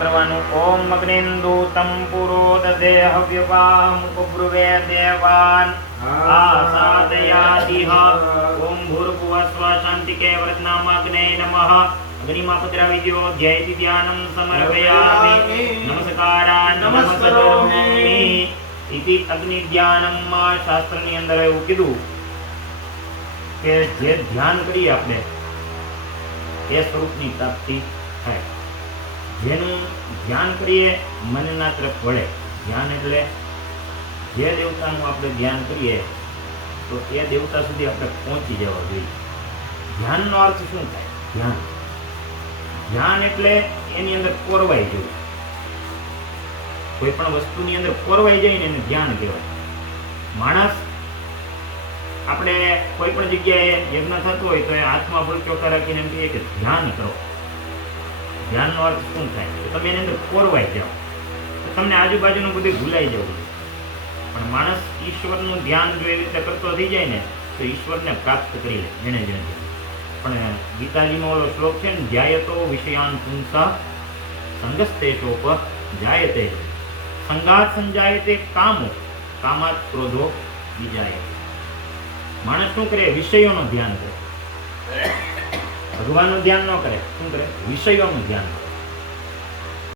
કરવાનું ઓમ અગ્નિન્દૂતમ પુરોદધે હવ્યવાહમુપબ્રુવે દેવાન આસાદયાતિહ ઓમ ભૂર્ભુવસ્વ શાંતિકે વરદનામાગ્ને નમઃ અગ્નિમાં પધરાવી દ્યો ધ્યેય ધ્યાનમ સમર્પયામિ નમસ્કારાન નમસ્કરોમિ ઇતિ અગ્નિ ધ્યાનમમાં શાસ્ત્રની અંદર એવું કીધું કે જે ધ્યાન કરીએ આપણે એ સ્વરૂપની પ્રાપ્તિ થાય. જેનું ધ્યાન કરીએ મનના તરફ વળે. ધ્યાન એટલે જે દેવતાનું આપણે ધ્યાન કરીએ તો એ દેવતા સુધી આપણે પહોંચી જવા જોઈએ. ધ્યાનનો અર્થ શું થાય? ધ્યાન ધ્યાન એટલે એની અંદર કોરવાઈ જવું. કોઈ પણ વસ્તુની અંદર કોરવાઈ જાય ને એને ધ્યાન કહેવાય. માણસ આપણે કોઈ પણ જગ્યાએ યજ્ઞ થતો હોય તો એ હાથમાં ફૂલચોખા રાખીને એમ કહીએ કે ધ્યાન કરો. ધ્યાનનો અર્થ શું થાય? તો તમે એની અંદર કોરવાઈ જાઓ તો તમને આજુબાજુનું બધું ભૂલાઈ જવું. પણ માણસ ઈશ્વરનું ધ્યાન જો એ રીતે કરતો થઈ જાય ને તો ઈશ્વરને પ્રાપ્ત કરી લે જેને જેને. પણ ગીતાજીનો ઓલો શ્લોક છે ને, ધ્યાયતો વિષયાન પુંસા સંગસ્તેશોપ જાયતે સંગાત સંજાયતે કામો કામાત ક્રોધો વિજાય. માણસ શું કરે? વિષયોનું ધ્યાન કરે. ભગવાનનું ધ્યાન ન કરે. શું કરે? વિષયોનું ધ્યાન કરે.